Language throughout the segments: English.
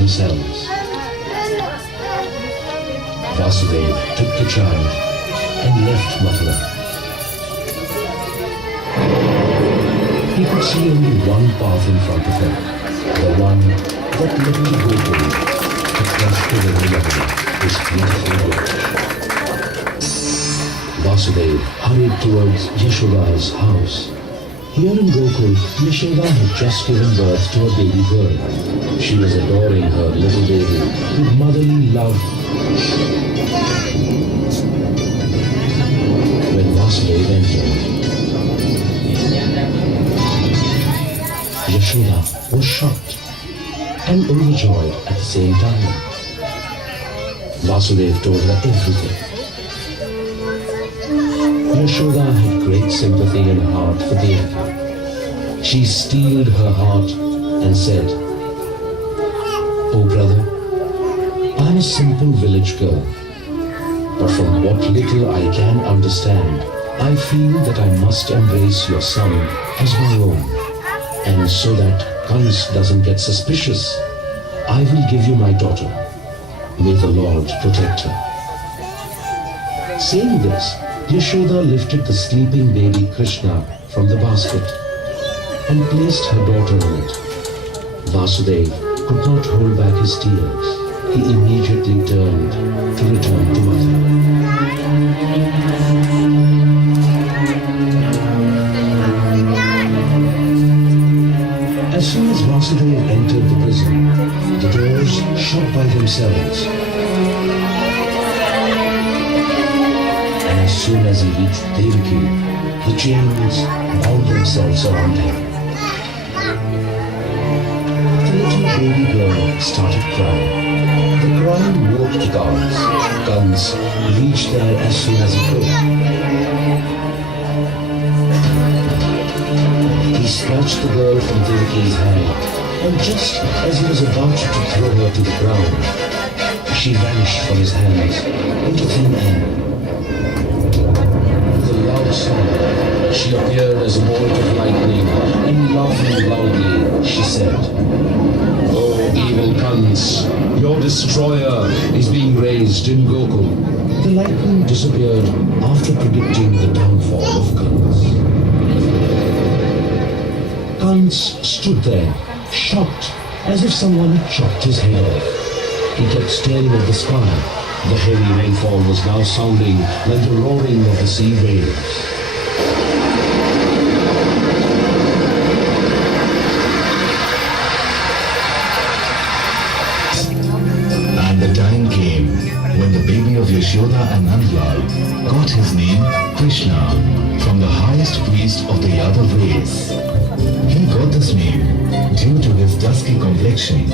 themselves. Vasudeva took the child and left Mathura. He could see only one path in front of him, the one that led to Gokul, across the river Yamuna, his beautiful village. Vasudeva hurried towards Yashoda's house. Here in Gokul, Yashoda had just given birth to a baby girl. She was adoring her little baby with motherly love. When Vasudeva entered, Yashoda was shocked and overjoyed at the same time. Vasudeva told her everything. Yashoda had great sympathy in her heart for Devaki. She steeled her heart and said, "Oh brother, I am a simple village girl, but from what little I can understand, I feel that I must embrace your son as my own. And so that Kans doesn't get suspicious, I will give you my daughter. May the Lord protect her." Saying this, Yashoda lifted the sleeping baby Krishna from the basket and placed her daughter in it. Vasudeva could not hold back his tears. He immediately turned to return to Mathura. As soon as Vasudeva entered the prison, the doors shut by themselves. As soon as he reached Devaki, the chains bound themselves around him. The little baby girl started crying. The cry woke the guards. Kans reached there as soon as he could. He snatched the girl from Devaki's hand, and just as he was about to throw her to the ground, she vanished from his hands into thin air. She appeared as a bolt of lightning, and laughing loudly, she said, "Oh, evil Kans, your destroyer is being raised in Gokul." The lightning disappeared after predicting the downfall of Kans. Kans stood there, shocked, as if someone had chopped his head off. He kept staring at the sky. The heavy rainfall was now sounding like the roaring of the sea waves. And the time came when the baby of Yashoda and Nandlal got his name Krishna from the highest priest of the Yadav race. He got this name due to his dusky complexion.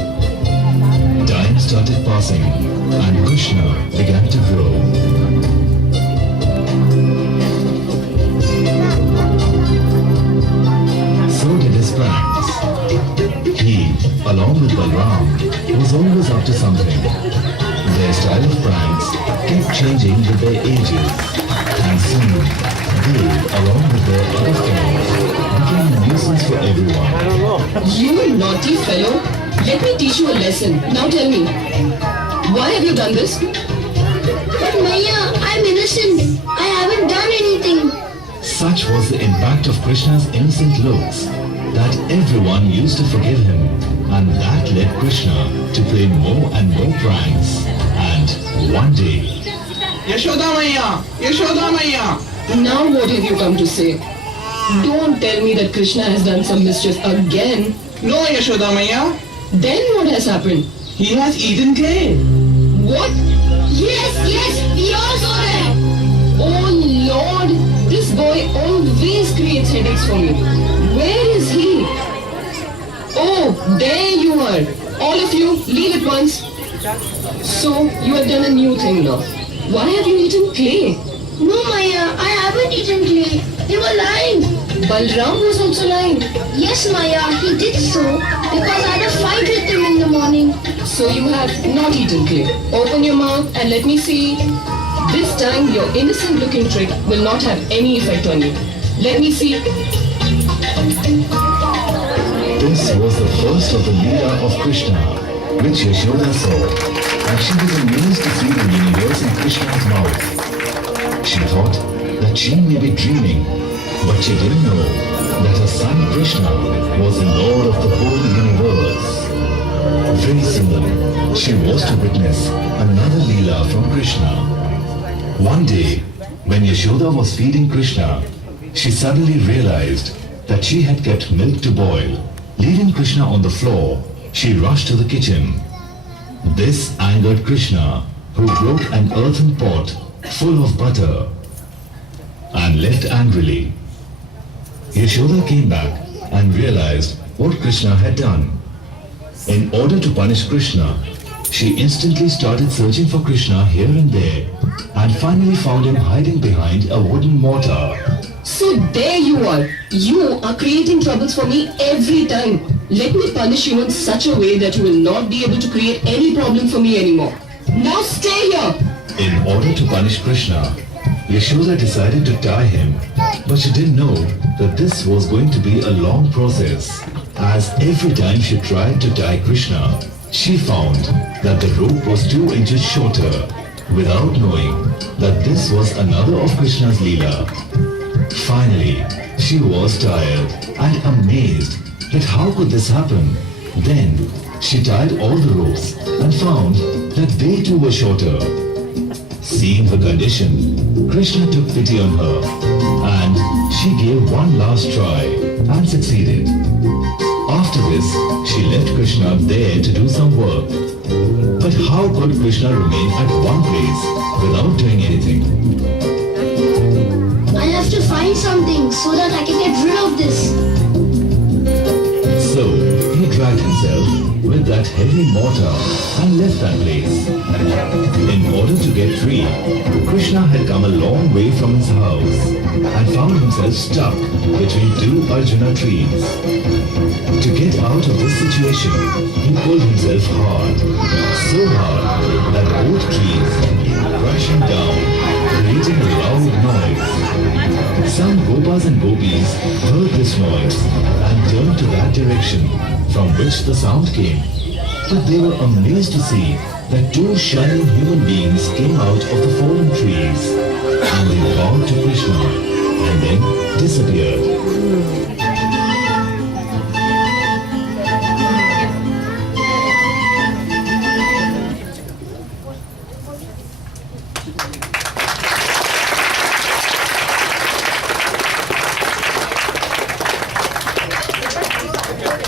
Time started passing and Krishna began to grow. So did his pranks. He, along with Balram, was always up to something. Their style of pranks kept changing with their ages, and soon they, along with their other friends, became a nuisance for everyone. You naughty fellow! Let me teach you a lesson. Now tell me, why have you done this? But Maya, I'm innocent. I haven't done anything. Such was the impact of Krishna's innocent looks that everyone used to forgive him, and that led Krishna to play more and more pranks. And one day, Yashoda Maiya! Yashoda Maiya! Now what have you come to say? Don't tell me that Krishna has done some mischief again. No, Yashoda Maiya. Then what has happened? He has eaten clay. What? Yes, we all saw that. Oh Lord, this boy always creates headaches for me. Where is he? Oh, there you are. All of you, leave at once. So, you have done a new thing now. Why have you eaten clay? No, Maya, I haven't eaten clay. They were lying. Balram was also lying. Yes, Maya, he did so because I had a fight with him in the morning. So you have not eaten clay. Open your mouth and let me see. This time your innocent looking trick will not have any effect on you. Let me see. this was the first of the Leela of Krishna. which Yashoda saw, and she was amazed to see the universe in Krishna's mouth. She thought that she may be dreaming, but she didn't know that her son Krishna was the Lord of the whole universe. Very soon, she was to witness another Leela from Krishna. One day, when Yashoda was feeding Krishna, she suddenly realized that she had kept milk to boil. Leaving Krishna on the floor, she rushed to the kitchen. This angered Krishna, who broke an earthen pot full of butter and left angrily. Yashoda came back and realized what Krishna had done. In order to punish Krishna, she instantly started searching for Krishna here and there and finally found him hiding behind a wooden mortar. So there you are. You are creating troubles for me every time. Let me punish you in such a way that you will not be able to create any problem for me anymore. Now stay here. In order to punish Krishna, Yashoda decided to tie him, but she didn't know that this was going to be a long process, as every time she tried to tie Krishna, she found that the rope was 2 inches shorter, without knowing that this was another of Krishna's Leela. Finally, she was tired and amazed that how could this happen. Then, she tied all the ropes and found that they too were shorter. Seeing her condition, Krishna took pity on her and she gave one last try and succeeded. After this, she left Krishna there to do some work. But how could Krishna remain at one place without doing anything? I have to find something so that I can get rid of this. So, he dragged himself with that heavy mortar and left that place. In order to get free, Krishna had come a long way from his house and found himself stuck between 2 Arjuna trees. To get out of this situation, he pulled himself hard, so hard that both trees crashing down, creating a loud noise. Some Gopas and Gopis heard this noise and turned to that direction from which the sound came. But they were amazed to see that 2 shining human beings came out of the fallen trees, and they bowed to Krishna and then disappeared.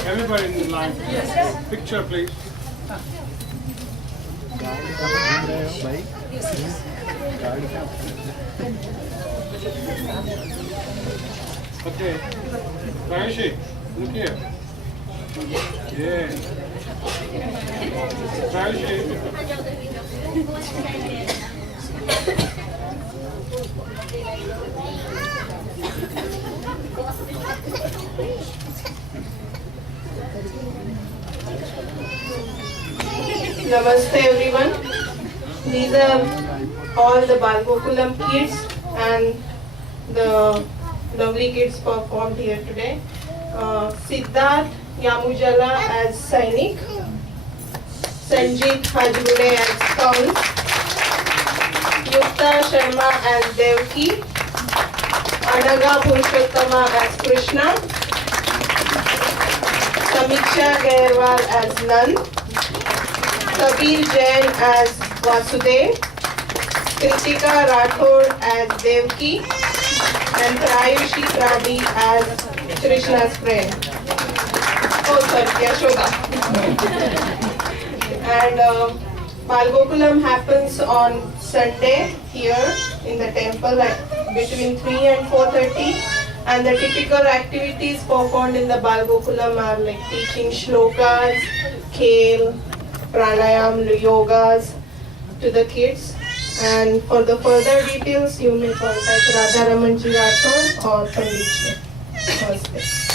Everybody in line. Yes. Picture, please. Okay. Rajesh, look here. Yeah. Rajesh. Namaste everyone. These are all the Bal Gokulam kids and the lovely kids performed here today. Siddharth Yamujala as Sainik, Sanjit Hajgure as Kans, Yukta Sharma as Devki, Anaga Purushottama as Krishna, Samiksha Gairwal as Nand, Kabir Jain as Vasudev, Kritika Rathod as Devki, and Prayushi Krabi as Krishna's friend. Oh, sorry, Yashoda. And Bal Gokulam happens on Sunday here in the temple at between 3 and 4:30. And the typical activities performed in the Bal Gokulam are like teaching shlokas, khel, pranayam, yogas to the kids. And for the further details, you may contact Radha Ramanji Rathod or Pandit Ji. Namaste.